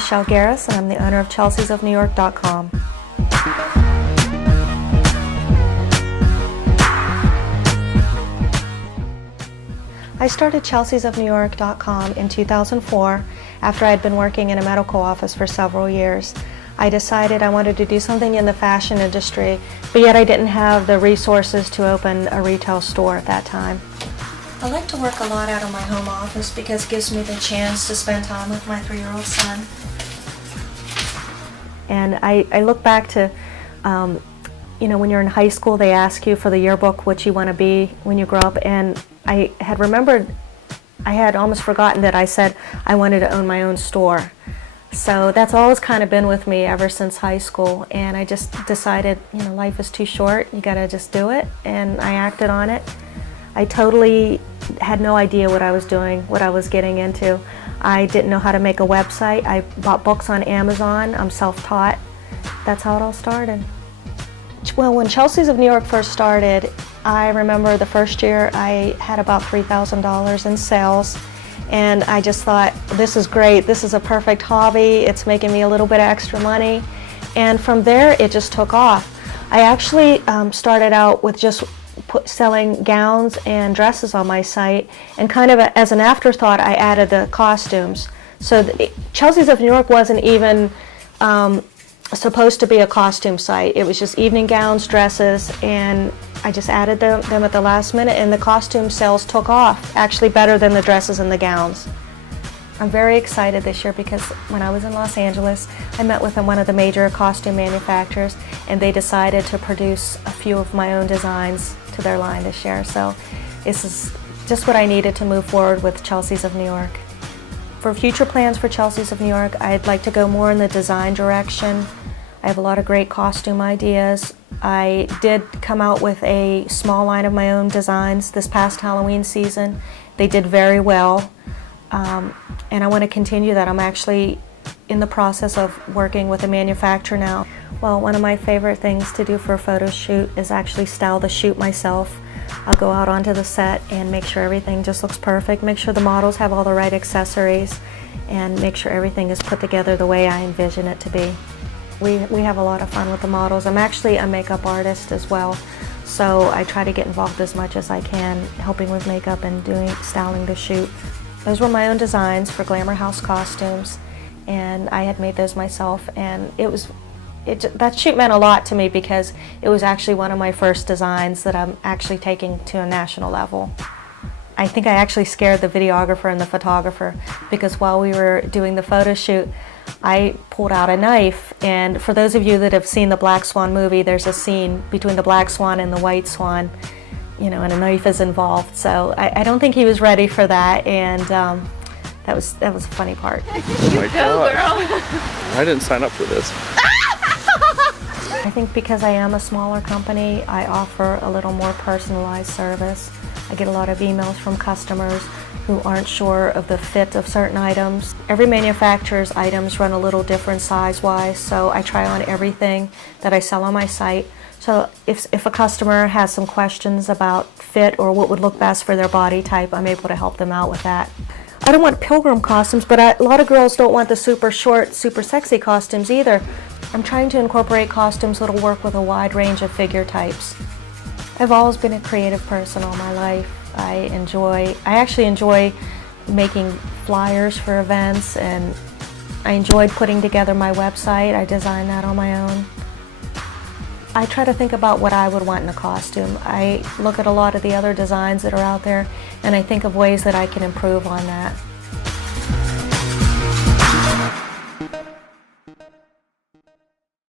Michele Garris, and I'm the owner of chelseasofnewyork.com. I started chelseasofnewyork.com in 2004 after I had been working in a medical office for several years. I decided I wanted to do something in the fashion industry, but yet I didn't have the resources to open a retail store at that time. I like to work a lot out of my home office because it gives me the chance to spend time with my 3-year-old son. And I look back to, when you're in high school, they ask you for the yearbook what you want to be when you grow up, and I had almost forgotten that I said I wanted to own my own store. So that's always kind of been with me ever since high school, and I just decided, life is too short, you gotta just do it, and I acted on it. I totally had no idea what I was doing, what I was getting into. I didn't know how to make a website. I bought books on Amazon. I'm self-taught. That's how it all started. Well, when Chelsea's of New York first started, I remember the first year I had about $3,000 in sales, and I just thought, this is great, this is a perfect hobby, it's making me a little bit of extra money, and from there it just took off. I actually started out with just selling gowns and dresses on my site, and kind of as an afterthought I added the costumes. So Chelsea's of New York wasn't even supposed to be a costume site. It was just evening gowns, dresses, and I just added them at the last minute, and the costume sales took off, actually better than the dresses and the gowns. I'm very excited this year because when I was in Los Angeles, I met with one of the major costume manufacturers, and they decided to produce a few of my own designs to their line this year. So this is just what I needed to move forward with Chelsea's of New York. For future plans for Chelsea's of New York, I'd like to go more in the design direction. I have a lot of great costume ideas. I did come out with a small line of my own designs this past Halloween season. They did very well, and I want to continue that. I'm actually in the process of working with a manufacturer now. Well, one of my favorite things to do for a photo shoot is actually style the shoot myself. I'll go out onto the set and make sure everything just looks perfect, make sure the models have all the right accessories, and make sure everything is put together the way I envision it to be. We have a lot of fun with the models. I'm actually a makeup artist as well, so I try to get involved as much as I can, helping with makeup and styling the shoot. Those were my own designs for Glamour House costumes, and I had made those myself, and that shoot meant a lot to me because it was actually one of my first designs that I'm actually taking to a national level. I think I actually scared the videographer and the photographer because while we were doing the photo shoot, I pulled out a knife, and for those of you that have seen the Black Swan movie, there's a scene between the black swan and the white swan, and a knife is involved. So I don't think he was ready for that, and that was a funny part. You go, girl! I didn't sign up for this. I think because I am a smaller company, I offer a little more personalized service. I get a lot of emails from customers who aren't sure of the fit of certain items. Every manufacturer's items run a little different size-wise, so I try on everything that I sell on my site. So if a customer has some questions about fit or what would look best for their body type, I'm able to help them out with that. I don't want pilgrim costumes, but a lot of girls don't want the super short, super sexy costumes either. I'm trying to incorporate costumes that will work with a wide range of figure types. I've always been a creative person all my life. I actually enjoy making flyers for events, and I enjoyed putting together my website. I designed that on my own. I try to think about what I would want in a costume. I look at a lot of the other designs that are out there, and I think of ways that I can improve on that.